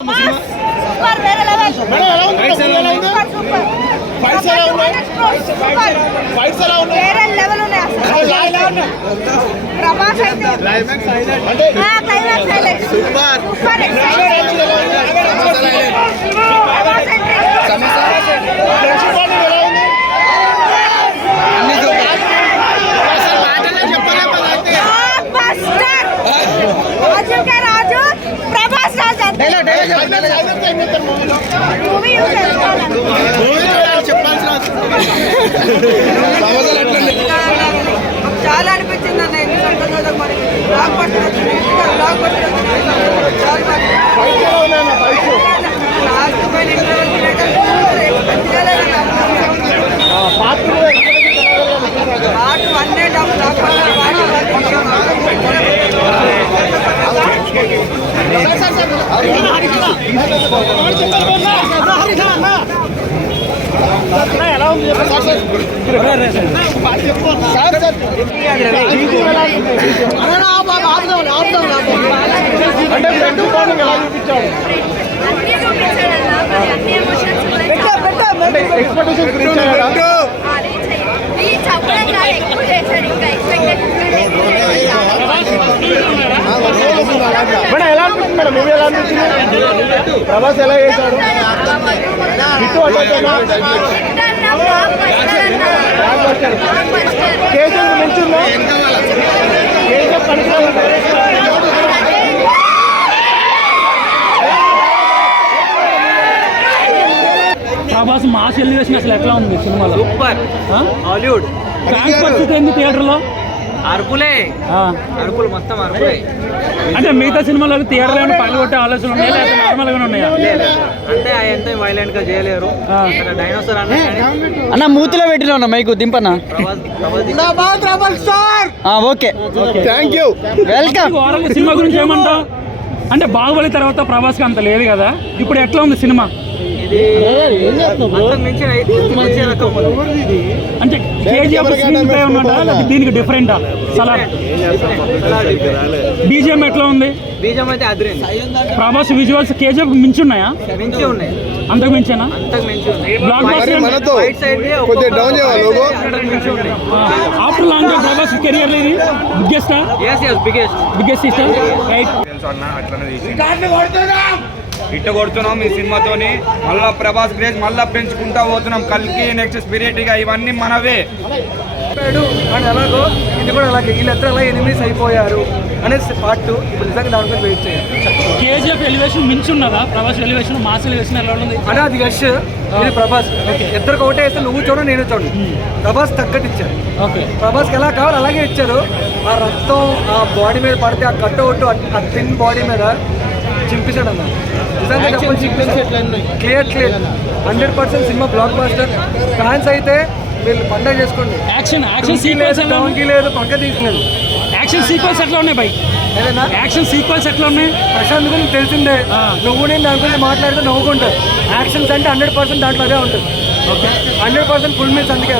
Super వేరే level fights ఎలా ఉన్నాయి వేరే లెవెల్ ఉన్నాయి అసలు ప్రభాస్ అయితే climax highlight super super Prabhas entry Raju Prabhas Raju movie చాలా అనిపించింది అన్న ఎన్ని సంవత్సరాలు మరి బ్లాక్ బస్టర్ వచ్చింది బ్లాక్ బస్టర్ లాస్ట్ పైన పార్ట్ 1 డామ్ బ్లాక్ బస్టర్ ఎలా అనిపిస్తుంది మూవీ ఎలా అనిపిస్తుంది ప్రభాస్ ఎలా చేశాడు కేజీఎఫ్ మంచిగా కేజీఎఫ్ ప్రభాస్ మాస్ ఎలివేషన్ అసలు ఎట్లా ఉంది సినిమాలో? సూపర్ హాలీవుడ్ ఫ్యాన్స్ పరిస్థితి ఏంది థియేటర్లో? అరుపులే అరుపులు మొత్తం అరుపులే. అంటే మిగతా సినిమాలో థియేటర్లో ఏమైనా పని కొట్టే ఆలోచన ఉన్నాయా లేదా నార్మల్ గానే ఉన్నాయా? అంటే ఎంత వైలెంట్ గా చేయలేరు. డైనోసార్ అన్న మూతిలో పెట్టిన మైకు దింపన్నా. Okay thank you welcome. సినిమా గురించి ఏమంటావు? అంటే బాహుబలి తర్వాత ప్రభాస్కి అంత లేదు కదా, ఇప్పుడు ఎట్లా ఉంది సినిమా? అంటే కేజీఎఫ్ స్క్రీన్ ప్లే ఉన్నదా లేదా దీనికి డిఫరెంటా? సలార్ బీజిఎం ఎట్లా ఉంది? బీజం అయితే అదిరింది. ప్రభాస్ విజువల్స్ కేజీఎఫ్ మించి ఉన్నాయా? మించి ఉన్నాయి. అంతకు మించేనా? అంతకు మించి ఉన్నాయి. Block buster after long Prabhas career ఇది బిగ్గెస్ట్ బిగ్గెస్ట్ రైట్. ఇట్ట కొడుతున్నాం ఈ సినిమాతోని. మళ్ళా ప్రభాస్ క్రేజ్ మళ్ళా పెంచుకుంటా పోతున్నాం. కల్కి నెక్స్ట్ స్పిరిట్ గా ఇవన్నీ మనవే. అండ్ ఎలాగో ఇది కూడా అలాగే వీళ్ళిద్దరు అలా ఎనిమిస్ అయిపోయారు అనేసి పార్ట్ ఇప్పుడు నిజంగా దాని గురించి వెయిట్ చేయాలి. కేజీఎఫ్ ఎలివేషన్ మించి ఉన్నదా? ప్రభాస్ ఎలివేషన్ మాస్ ఎలివేషన్ ఎలా ఉంది? అంటే అది యష్ ఇది ప్రభాస్. ఇద్దరికి ఒకటే వేస్తే నువ్వు చూడ నేను చూడు. ప్రభాస్ తగ్గట్టు ఇచ్చారు. ఓకే ప్రభాస్కి ఎలా కావాలి అలాగే ఇచ్చారు. ఆ రక్తం ఆ బాడీ మీద పడితే ఆ కట్ అవుట్ ఆ థిన్ బాడీ మీద చింపేశాడు అన్న. నిజంగా clear 100% cinema blockbuster. Fans అయితే వీళ్ళు పండగ చేసుకోండి. యాక్షన్ సీక్వెన్స్ లేదు పక్క తీసుకోలేదు. యాక్షన్ సీక్వెన్స్ ఎట్లా ఉన్నాయి బై? యాక్షన్ సీక్వెన్స్ ఎట్లా ఉన్నాయి? ప్రశాంత్ గురించి తెలిసిందే. నువ్వు నేను దాని గురించి మాట్లాడితే నవ్వుకుంటావు. యాక్షన్స్ అంటే 100% దాంట్లో అదే ఉంటుంది. 100% ఫుల్ మీల్స్ అందుకే